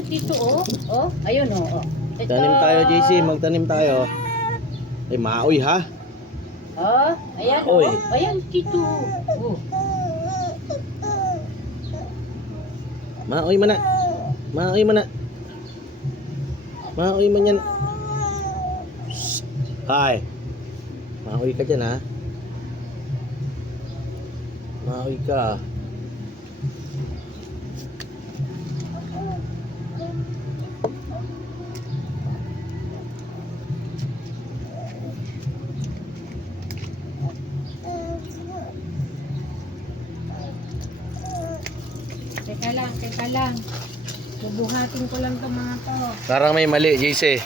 Ayan, Tito, oh. Oh, ayun, oh. Ito. Tanim tayo, JC. Magtanim tayo. Maoy ha. Oh, ayan, Oy. oh. Ayan, Tito. Oh. Maoy man na. Maoy man na. Maoy man yan. Shh. Hi. Maoy ka dyan ha. Maoy ka. Teka lang. Bubuhatin ko lang to mga to. Parang may mali, JC.